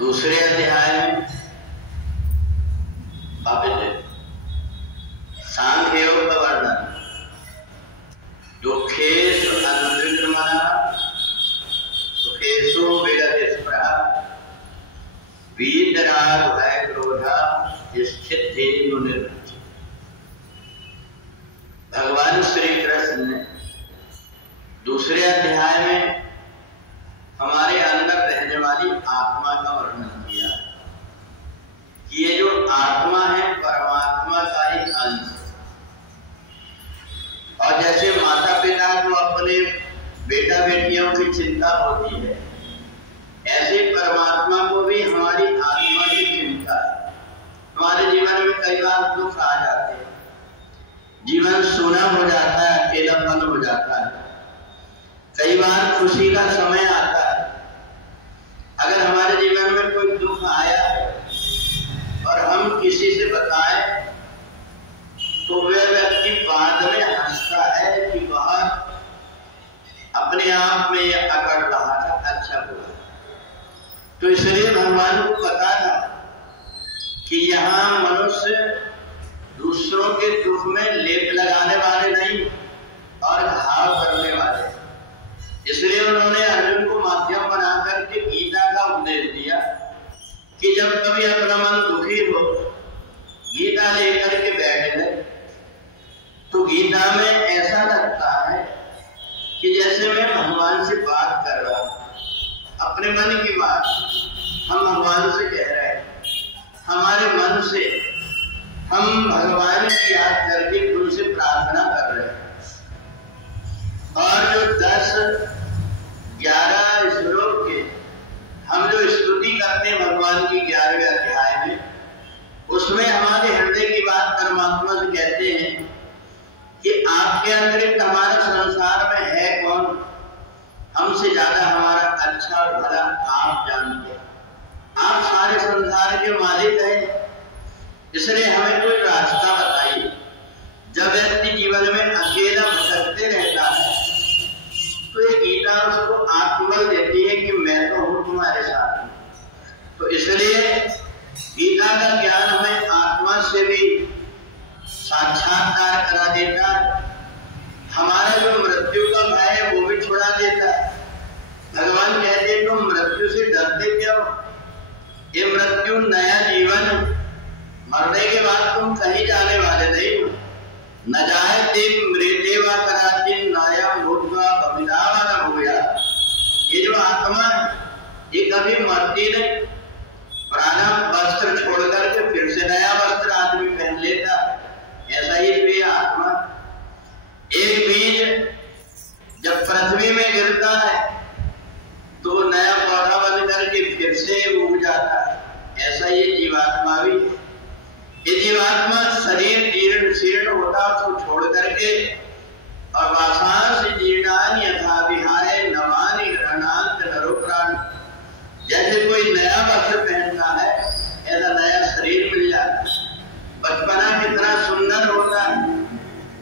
दूसरे अध्याय में सांख्य योग का वर्णन। दुखेषु अनुद्विग्नमनः सुखेषु विगतस्पृहः वीतराग भय क्रोधः स्थितिर्निवृत्तिः। भगवान श्री कृष्ण ने दूसरे अध्याय में हमारे अंदर रहने वाली आत्मा का वर्णन किया कि ये जो आत्मा है परमात्मा का ही अंश है। और जैसे माता पिता को अपने बेटा बेटियों की चिंता होती है, ऐसे परमात्मा को भी हमारी आत्मा की चिंता है। हमारे जीवन में कई बार दुख आ जाते हैं, जीवन सूना हो जाता है, अकेलापन हो जाता है। कई बार खुशी का समय आता है। अगर हमारे जीवन में कोई दुख आया और हम किसी से बताएं तो वह व्यक्ति बाद में हंसता है कि वह अपने आप में अकड़ रहा था, अच्छा हुआ। तो इसलिए भगवान को पता था कि यहाँ मनुष्य दूसरों के दुख में लेप लगाने वाले नहीं और घाव करने वाले। इसलिए उन्होंने अर्जुन को माध्यम बना करके गीता का उपदेश दिया कि जब कभी अपना मन दुखी हो, गीता लेकर के बैठ गए तो गीता में ऐसा लगता है कि जैसे मैं भगवान से बात कर रहा हूं, अपने मन की बात हम भगवान से कह रहे हैं। हमारे मन से हम भगवान की याद करके उनसे प्रार्थना कर रहे हैं। और जो 10-11 श्लोक के हम जो स्तुति करते हैं भगवान की 11वें अध्याय में, उसमें हमारे हृदय की बात परमात्मा से कहते हैं कि आपके अतिरिक्त हमारा संसार में है कौन, हमसे ज्यादा हमारा अच्छा और भला आप जानते हैं। आप सारे संसार के मालिक हैं, इसलिए हमें कोई रास्ता बताइए। जब व्यक्ति जीवन में अकेला भटकते रहता है तो ये गीता उसको आत्मबल देती है कि मैं तो हूं तुम्हारे साथ। तो इसलिए गीता का ज्ञान हमें आत्मा से भी साक्षात्कार करा देता है। हमारा जो मृत्यु का भय है वो भी छुड़ा देता है। भगवान कहते हैं तुम मृत्यु से डरते क्यों? ये मृत्यु नया जीवन, मरने के बाद तुम कहीं जाने वाले नहीं हो। न जाए तेग मृदेवा कराचिन नाया भूतवा भविदावा न भूया। ये जो आत्मा है ये कभी मरती नहीं। पुराना वस्त्र छोड़ करके फिर से नया वस्त्र आदमी पहन लेता, ऐसा ही ये आत्मा। एक बीज जब पृथ्वी में गिरता है तो नया पौधा बन करके फिर से उग जाता है, ऐसा ये जीवात्मा भी है। ये जीवात्मा शरीर जीर्ण शीर्ण होता उसको छोड़ करके और वासांस जीर्णान यथा विहाय नवानि ग्रहणांत नरोप्राण। जैसे कोई नया वस्त्र पहनता है ऐसा नया शरीर मिल जाता है। बचपना कितना सुंदर होता है,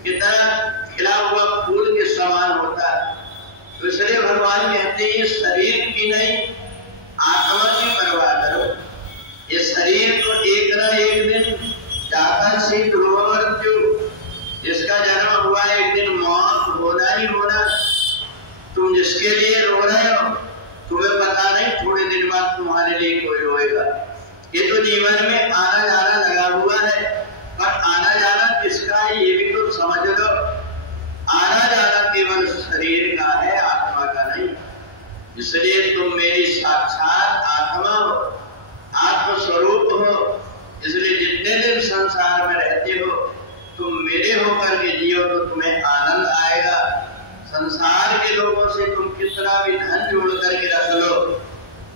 कितना खिला हुआ फूल के समान होता है। तो इसलिए भगवान कहते हैं शरीर की नहीं आत्मा की परवाह करो। ये शरीर तो एक न एक दिन जाता शीत मृत्यु, जिसका जन्म हुआ एक दिन मौत होना ही होना। तुम जिसके लिए रो रहे हो तुम्हें पता नहीं थोड़े दिन बाद तुम्हारे लिए कोई रोएगा। ये तो जीवन में आना जाना लगा हुआ है, पर आना जाना किसका है ये भी तो समझ लो। आना जाना केवल शरीर का है, आत्मा का नहीं। इसलिए तुम मेरी साक्षात आत्मा हो, आत्मस्वरूप हो। इसलिए जितने दिन संसार में रहते हो तुम मेरे होकर के जियो तो तुम्हें आनंद आएगा। संसार के लोगों से तुम कितना भी धन जोड़ करके रख लो,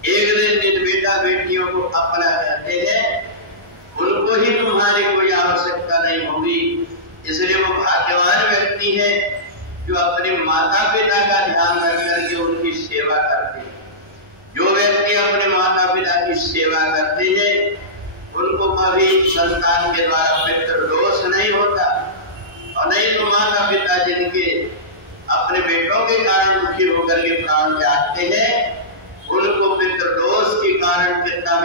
एक दिन जिन बेटा बेटियों को अपना कहते हैं उनको ही तुम्हारी कोई आवश्यकता नहीं होगी। इसलिए वो भाग्यवान व्यक्ति है जो अपने माता पिता का ध्यान रख करके उनकी सेवा करते हैं। जो व्यक्ति अपने माता पिता की सेवा करते हैं उनको कभी संतान के द्वारा पितृ दोष नहीं होता। और नहीं तो माता पिता जिनके अपने बेटों के कारण दुखी होकर के प्राण त्यागते हैं उनको पितृ दोष के कारण कितना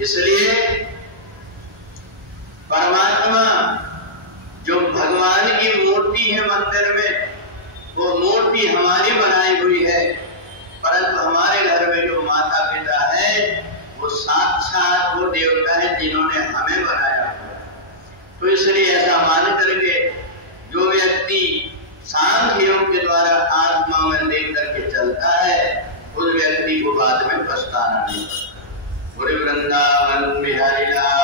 इसलिए परमात्मा जो भगवान की मूर्ति है मंदिर में, वो मूर्ति हमारी बनाई हुई है, परंतु हमारे घर में जो माता पिता है वो साक्षात वो देवता है जिन्होंने हमें बनाया हुआ। तो इसलिए ऐसा मान करके जो व्यक्ति सांख्य योग के द्वारा आत्मा में देख करके चलता है, उस व्यक्ति को बाद में पछताना नहीं पड़ता। पूरे वृंदावन बिहारी लाल